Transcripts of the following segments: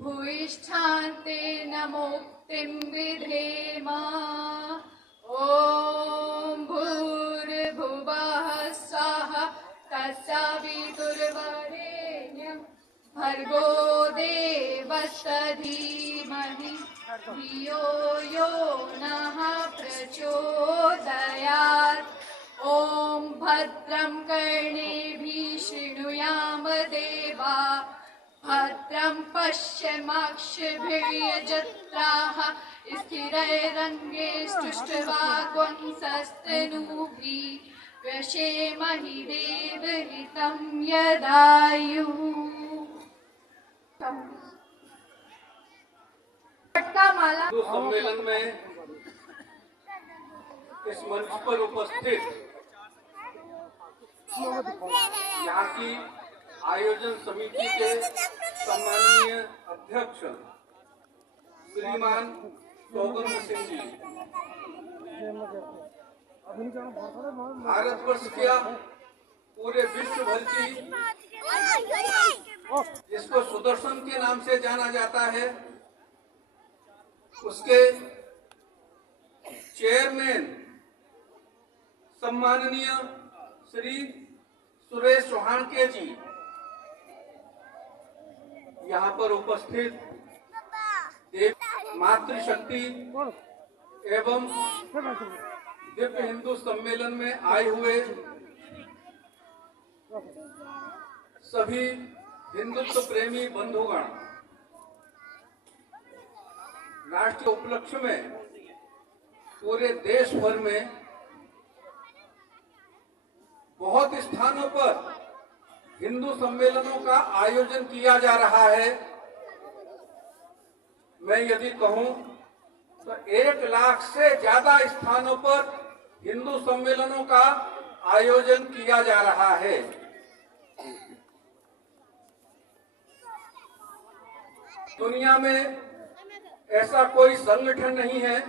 भूयिष्ठान्तेन मुक्तिं विधेम। ॐ भूर्भुवः स्वः तत्सवितुर्वरेण्यं भर्गो देवस्य धीमहि धियो यो नः प्रचोदयात्। ॐ भद्रं कर्णेभिः शृणुयाम देवा भद्रं पश्येमाक्षभिर्यजत्राः स्थिरैरङ्गैस्तुष्टुवागुंसस्तनूभिः व्यशेमहि देवहितं यदायुः। हिंदू सम्मेलन में इस मंच पर उपस्थित यहाँ की आयोजन समिति के सम्माननीय अध्यक्ष श्रीमान सौगंध सिंह जी, भारतवर्ष क्या पूरे विश्व भर की जिसको सुदर्शन के नाम से जाना जाता है उसके चेयरमैन सम्माननीय श्री सुरेश चौहान के जी, यहाँ पर उपस्थित देव मातृशक्ति एवं दिव्य हिंदू सम्मेलन में आए हुए सभी हिंदुत्व प्रेमी बंधुगण, राष्ट्रीय उपलक्ष्य में पूरे देश भर में बहुत स्थानों पर हिंदू सम्मेलनों का आयोजन किया जा रहा है। मैं यदि कहूं तो 1 लाख से ज्यादा स्थानों पर हिंदू सम्मेलनों का आयोजन किया जा रहा है। दुनिया में ऐसा कोई संगठन नहीं है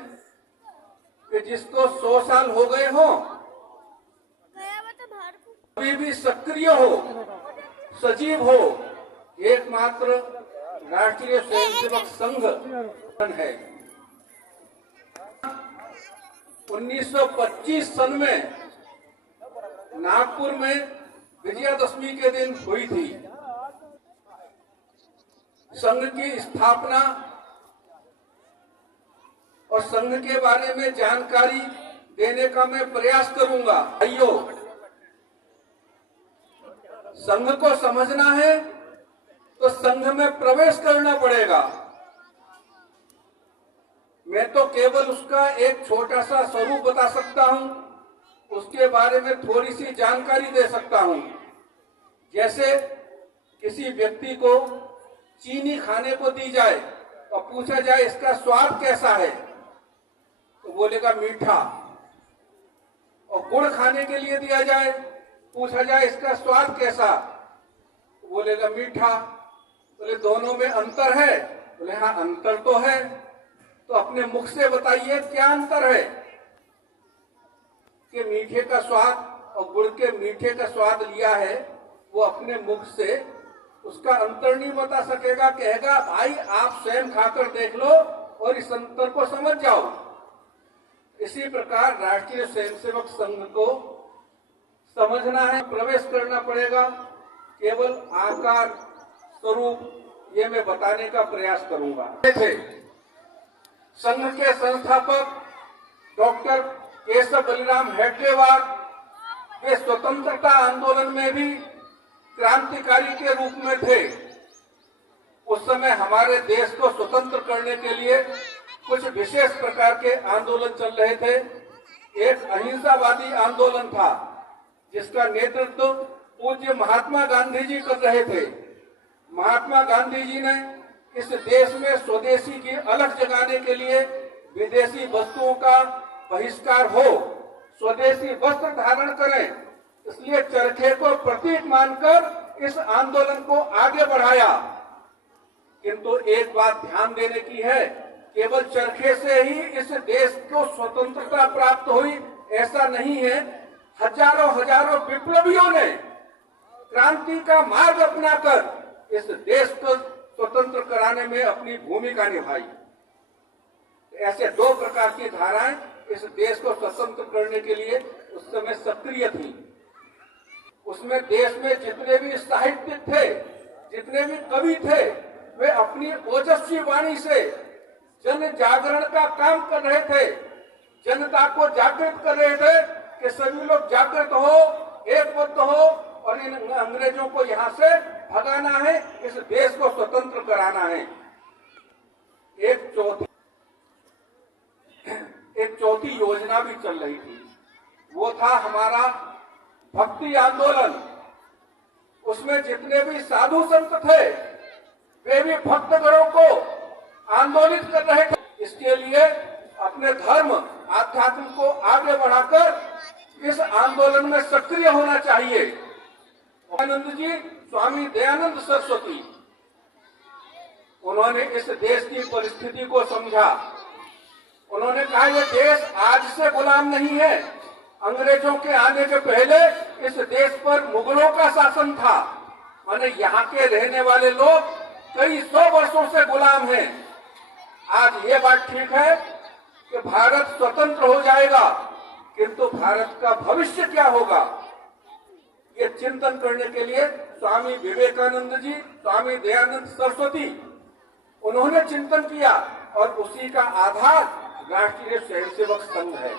कि जिसको 100 साल हो गए हो अभी भी सक्रिय हो, सजीव हो। एकमात्र राष्ट्रीय स्वयंसेवक संघ है। 1925 सन में नागपुर में विजयादशमी के दिन हुई थी। संघ की स्थापना और संघ के बारे में जानकारी देने का मैं प्रयास करूंगा। भाइयों, संघ को समझना है तो संघ में प्रवेश करना पड़ेगा। मैं तो केवल उसका एक छोटा सा स्वरूप बता सकता हूं, उसके बारे में थोड़ी सी जानकारी दे सकता हूं। जैसे किसी व्यक्ति को चीनी खाने को दी जाए और पूछा जाए इसका स्वाद कैसा है तो बोलेगा मीठा, और गुड़ खाने के लिए दिया जाए, पूछा जाए इसका स्वाद कैसा, बोलेगा मीठा। बोले दोनों में अंतर है? बोले हाँ अंतर तो है। तो अपने मुख से बताइए क्या अंतर है कि मीठे का स्वाद और गुड़ के मीठे का स्वाद लिया है, वो अपने मुख से उसका अंतर नहीं बता सकेगा। कहेगा भाई आप स्वयं खाकर देख लो और इस अंतर को समझ जाओ। इसी प्रकार राष्ट्रीय स्वयंसेवक संघ को समझना है, प्रवेश करना पड़ेगा। केवल आकार स्वरूप ये मैं बताने का प्रयास करूंगा। संघ के संस्थापक डॉक्टर केशव बलिराम हेडगेवार वे स्वतंत्रता आंदोलन में भी क्रांतिकारी के रूप में थे। उस समय हमारे देश को स्वतंत्र करने के लिए कुछ विशेष प्रकार के आंदोलन चल रहे थे। एक अहिंसावादी आंदोलन था जिसका नेतृत्व पूज्य महात्मा गांधी जी कर रहे थे। महात्मा गांधी जी ने इस देश में स्वदेशी की अलख जगाने के लिए विदेशी वस्तुओं का बहिष्कार हो, स्वदेशी वस्त्र धारण करें, इसलिए चरखे को प्रतीक मानकर इस आंदोलन को आगे बढ़ाया। किंतु एक बात ध्यान देने की है, केवल चरखे से ही इस देश को स्वतंत्रता प्राप्त हुई ऐसा नहीं है। हजारों हजारों विप्लवियों ने क्रांति का मार्ग अपनाकर इस देश को स्वतंत्र स्वतंत्र कराने में अपनी भूमिका निभाई। ऐसे दो प्रकार की धाराएं इस देश को स्वतंत्र करने के लिए उस समय सक्रिय थी। उसमें देश में जितने भी साहित्यिक थे, जितने भी कवि थे, वे अपनी ओजस्वी वाणी से जन जागरण का काम कर रहे थे, जनता को जागृत कर रहे थे कि सभी लोग जागृत हो, एकबद्ध हो और इन अंग्रेजों को यहाँ से भगाना है, इस देश को स्वतंत्र कराना है। एक चौथी योजना भी चल रही थी, वो था हमारा भक्ति आंदोलन। उसमें जितने भी साधु संत थे वे भी भक्तगणों को आंदोलित कर रहे थे। इसके लिए अपने धर्म आध्यात्म को आगे बढ़ाकर इस आंदोलन में सक्रिय होना चाहिए। आनंद जी, स्वामी दयानंद सरस्वती, उन्होंने इस देश की परिस्थिति को समझा। उन्होंने कहा यह देश आज से गुलाम नहीं है। अंग्रेजों के आने के पहले इस देश पर मुगलों का शासन था। माने यहाँ के रहने वाले लोग कई सौ वर्षों से गुलाम हैं। आज ये बात ठीक है कि भारत स्वतंत्र हो जाएगा, किंतु भारत का भविष्य क्या होगा, ये चिंतन करने के लिए स्वामी विवेकानंद जी, स्वामी दयानंद सरस्वती, उन्होंने चिंतन किया और उसी का आधार राष्ट्रीय स्वयंसेवक संघ है।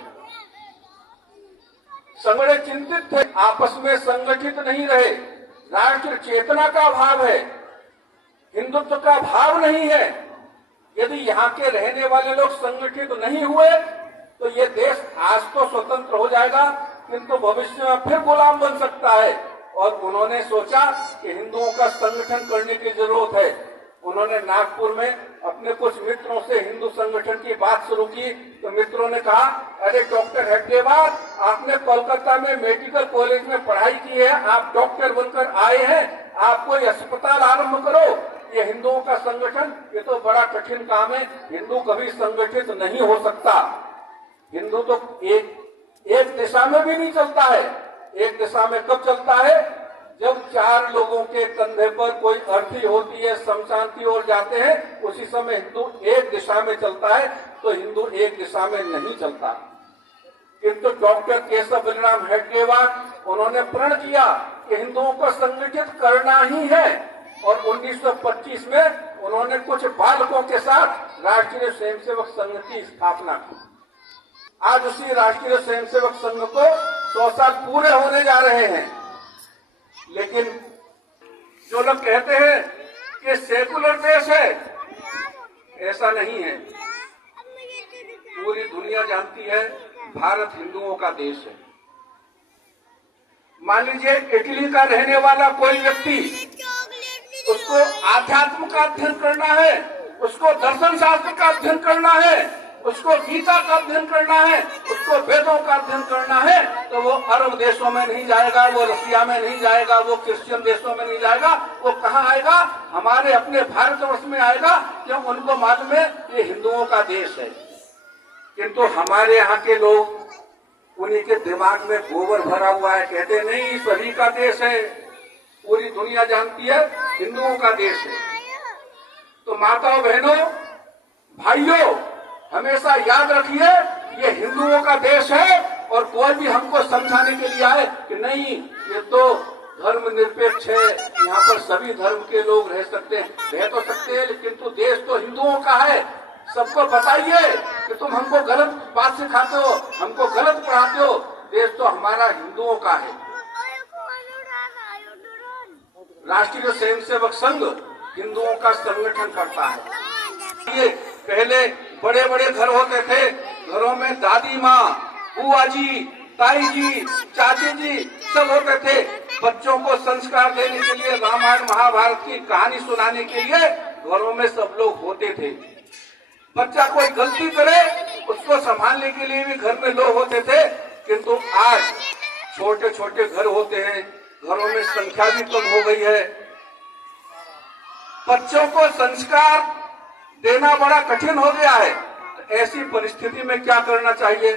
संगठन चिंतित थे, आपस में संगठित नहीं रहे। राष्ट्र चेतना का अभाव है, हिंदुत्व का भाव नहीं है। यदि यहाँ के रहने वाले लोग संगठित नहीं हुए तो ये देश आज तो स्वतंत्र हो जाएगा, किंतु भविष्य में फिर गुलाम बन सकता है। और उन्होंने सोचा कि हिंदुओं का संगठन करने की जरूरत है। उन्होंने नागपुर में अपने कुछ मित्रों से हिंदू संगठन की बात शुरू की तो मित्रों ने कहा, अरे डॉक्टर हेडगेवार, आपने कोलकाता में मेडिकल कॉलेज में पढ़ाई की है, आप डॉक्टर बनकर आए हैं, आप कोई अस्पताल आरंभ करो। ये हिंदुओं का संगठन, ये तो बड़ा कठिन काम है, हिंदू कभी संगठित नहीं हो सकता। हिंदू तो एक दिशा में भी नहीं चलता है। एक दिशा में कब चलता है? जब चार लोगों के कंधे पर कोई अर्थी होती है, शमशान की ओर जाते हैं, उसी समय हिंदू एक दिशा में चलता है, तो हिंदू एक दिशा में नहीं चलता। किंतु डॉक्टर केशव बलिराम हेडगेवार, उन्होंने प्रण किया कि हिंदुओं को संगठित करना ही है और 1925 में उन्होंने कुछ बालकों के साथ राष्ट्रीय स्वयंसेवक संघ की स्थापना की। आज उसी राष्ट्रीय स्वयंसेवक संघ को 100 साल पूरे होने जा रहे हैं। लेकिन जो लोग कहते हैं कि सेकुलर देश है, ऐसा नहीं है। पूरी दुनिया जानती है भारत हिंदुओं का देश है। मान लीजिए इटली का रहने वाला कोई व्यक्ति, उसको आध्यात्म का अध्ययन करना है, उसको दर्शन शास्त्र का अध्ययन करना है, उसको गीता का अध्ययन करना है, उसको वेदों का अध्ययन करना है, तो वो अरब देशों में नहीं जाएगा, वो रसिया में नहीं जाएगा, वो क्रिश्चियन देशों में नहीं जाएगा। वो कहाँ आएगा? हमारे अपने भारतवर्ष में आएगा, क्यों? उनको मालूम है ये हिंदुओं का देश है। किंतु हमारे यहाँ के लोग, उन्हीं के दिमाग में गोबर भरा हुआ है, कहते नहीं सभी का देश है, पूरी दुनिया जानती है हिंदुओं का देश है। तो माताओं, बहनों, भाइयों, हमेशा याद रखिए ये हिंदुओं का देश है। और कोई भी हमको समझाने के लिए आए कि नहीं ये तो धर्म निरपेक्ष है, यहाँ पर सभी धर्म के लोग रह सकते हैं, रह तो सकते हैं, लेकिन तो देश तो हिंदुओं का है। सबको बताइए कि तुम हमको गलत बात सिखाते हो, हमको गलत पढ़ाते हो, देश तो हमारा हिंदुओं का है। राष्ट्रीय स्वयंसेवक संघ हिंदुओं का संगठन करता है। ये पहले बड़े बड़े घर होते थे, घरों में दादी माँ, बुआ जी, ताई जी, चाची जी सब होते थे। बच्चों को संस्कार देने के लिए, रामायण महाभारत की कहानी सुनाने के लिए घरों में सब लोग होते थे। बच्चा कोई गलती करे उसको संभालने के लिए भी घर में लोग होते थे। किंतु आज छोटे छोटे घर होते हैं, घरों में संख्या भी कम हो गई है। बच्चों को संस्कार देना बड़ा कठिन हो गया है। तो ऐसी परिस्थिति में क्या करना चाहिए?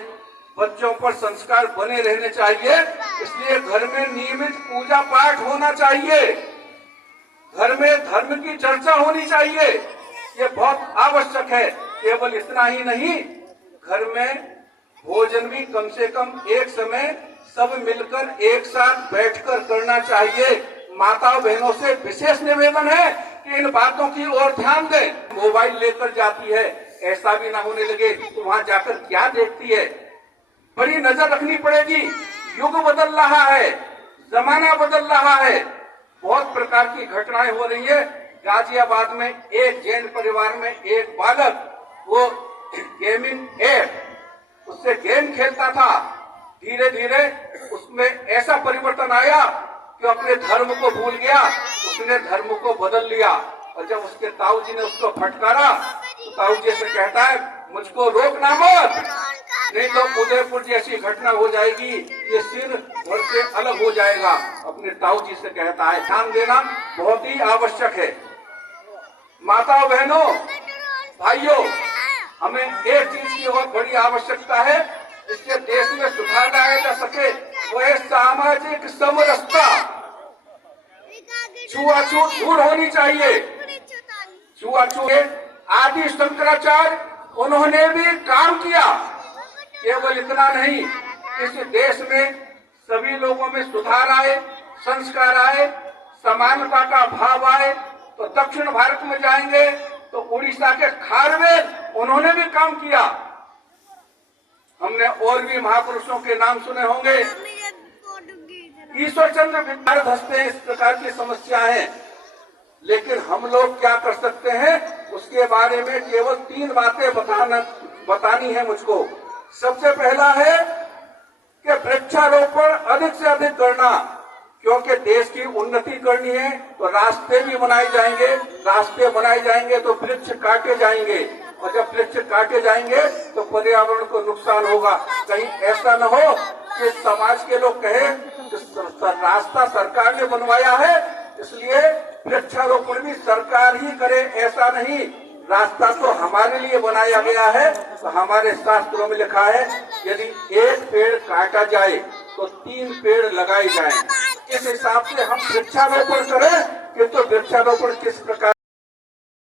बच्चों पर संस्कार बने रहने चाहिए, इसलिए घर में नियमित पूजा पाठ होना चाहिए। घर में धर्म की चर्चा होनी चाहिए, ये बहुत आवश्यक है। केवल इतना ही नहीं, घर में भोजन भी कम से कम एक समय सब मिलकर एक साथ बैठकर करना चाहिए। माताओं बहनों से विशेष निवेदन है कि इन बातों की ओर ध्यान दें। मोबाइल लेकर जाती है, ऐसा भी ना होने लगे तो वहाँ जाकर क्या देखती है। बड़ी नजर रखनी पड़ेगी। युग बदल रहा है, जमाना बदल रहा है, बहुत प्रकार की घटनाएं हो रही है। गाजियाबाद में एक जैन परिवार में एक बालक वो गेमिंग ऐप उससे गेम खेलता था। धीरे धीरे उसमें ऐसा परिवर्तन आया कि अपने धर्म को भूल गया, उसने धर्म को बदल लिया। और जब उसके ताऊ जी ने उसको फटकारा तो ताऊ जी से कहता है, मुझको रोकना मत, नहीं तो उदयपुर जैसी घटना हो जाएगी, ये सिर धड़ से अलग हो जाएगा। अपने ताऊ जी से कहता है। ध्यान देना बहुत ही आवश्यक है। माताओं बहनों भाइयों, हमें एक चीज की बहुत बड़ी आवश्यकता है, इससे देश में सुधार लाया जा सके, वो है सामाजिक समरसता। छुआछूत दूर होनी चाहिए। छुआछूत आदि शंकराचार्य उन्होंने भी काम किया। केवल इतना नहीं, इस देश में सभी लोगों में सुधार आए, संस्कार आए, समानता का भाव आए। तो दक्षिण भारत में जाएंगे तो उड़ीसा के खारवेल उन्होंने भी काम किया। हमने और भी महापुरुषों के नाम सुने होंगे। ईश्वर चंद्र विद्यार्थी हंसते हैं, इस प्रकार की समस्या है। लेकिन हम लोग क्या कर सकते हैं, उसके बारे में केवल 3 बातें बतानी है मुझको। सबसे पहला है कि वृक्षारोपण अधिक से अधिक करना, क्योंकि देश की उन्नति करनी है तो रास्ते भी बनाए जाएंगे। रास्ते बनाए जाएंगे तो वृक्ष काटे जाएंगे, और जब वृक्ष काटे जाएंगे तो पर्यावरण को नुकसान होगा। कहीं ऐसा न हो कि समाज के लोग कहें कि रास्ता सरकार ने बनवाया है इसलिए वृक्षारोपण भी सरकार ही करे, ऐसा नहीं। रास्ता तो हमारे लिए बनाया गया है। तो हमारे शास्त्रों में लिखा है, यदि एक पेड़ काटा जाए तो 3 पेड़ लगाए जाएं। इस हिसाब से हम वृक्षारोपण करें, किंतु वृक्षारोपण किस प्रकार